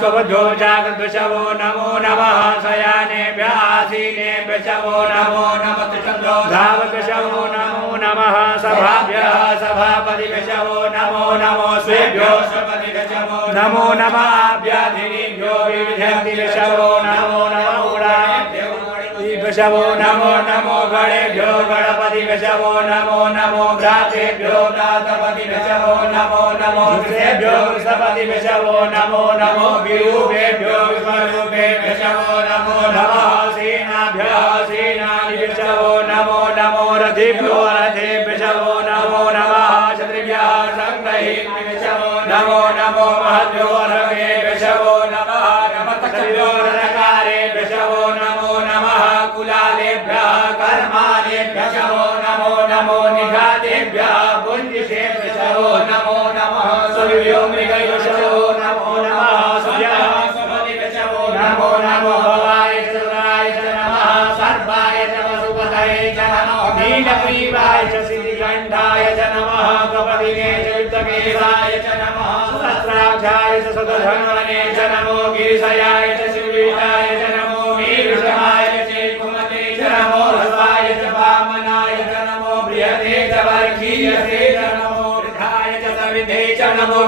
स्वबुद्धो जागृद्विषवो नमो नमः शयानेभ्यः आसीनेभ्यः नमो नमः चन्द्रो धावद्विषवो नमो नमः सभाभ्यः सभापतिभ्यः नमो नमो स्वेभ्यो सपतिभ्यः नमो नमः आभ्याधिनीभ्यो विविधेभ्यः नमो नमः शवो नमो नमो गणेभ्यो गणपतिभ्यो नमो नमो भ्रातेभ्यो भ्रातपतिभ्यो नमो नमो वृषेभ्यो वृषपतिभ्यो नमो नमो विरूपेभ्यो विरूपेभ्यो नमो नमः सेनाभ्यः सेनानिभ्यो नमो नमो रथेभ्यो रथेभ्यो नमो नमः क्षत्रिभ्यः संग्रहीभ्यो नमो नमो महद्भ्यो रवेभ्यो नमः नमः रणकारेभ्यो नमो नमः कुलालेभ्यः कर्मालेभ्यः नमो नमो निघातेभ्यः पुण्यसेभ्यः नमो नमः सूर्यो मृगयोषो नमो नमः सूर्यः स्वपतिभ्यः नमो नमो भवाय चतुराय च नमः सर्वाय च वसुपतये च नमः नीलग्रीवाय च श्रीकण्ठाय च नमः कपतिने च युक्तकेशाय च नमः सहस्राक्षाय च सदधन्वने च नमो गिरिशयाय च शिववीराय च नमो वीरशमाय नमो रसाय च वामनाय च नमो बृहते च वर्गीयसे च नमो वृद्धाय च सविधे च नमो